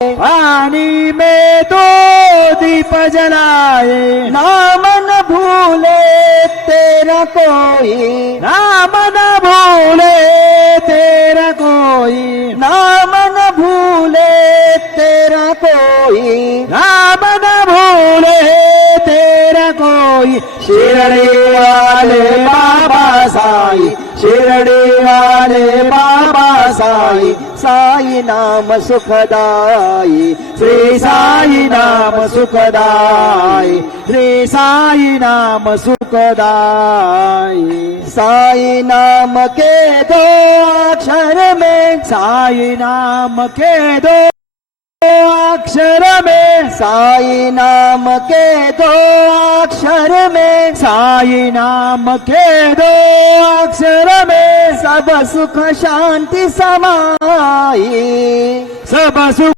पानी में दो दीप जलाए, नाम न भूले तेरा कोई, नाम न भूले तेरा कोई, नाम न भूले तेरा कोई, नाम न भूले तेरा कोई। शिरडी वाले बाबा साई, शिरडी वाले बाबा साई, साई नाम सुखदाई, श्री साई नाम सुखदाई, श्री साई नाम सुखदाई। साई नाम के दो अक्षर में, साई नाम के दो अक्षर में, साई नाम के दो अक्षर में, साई नाम के दो अक्षर में सब सुख शांति समाई, सब सुख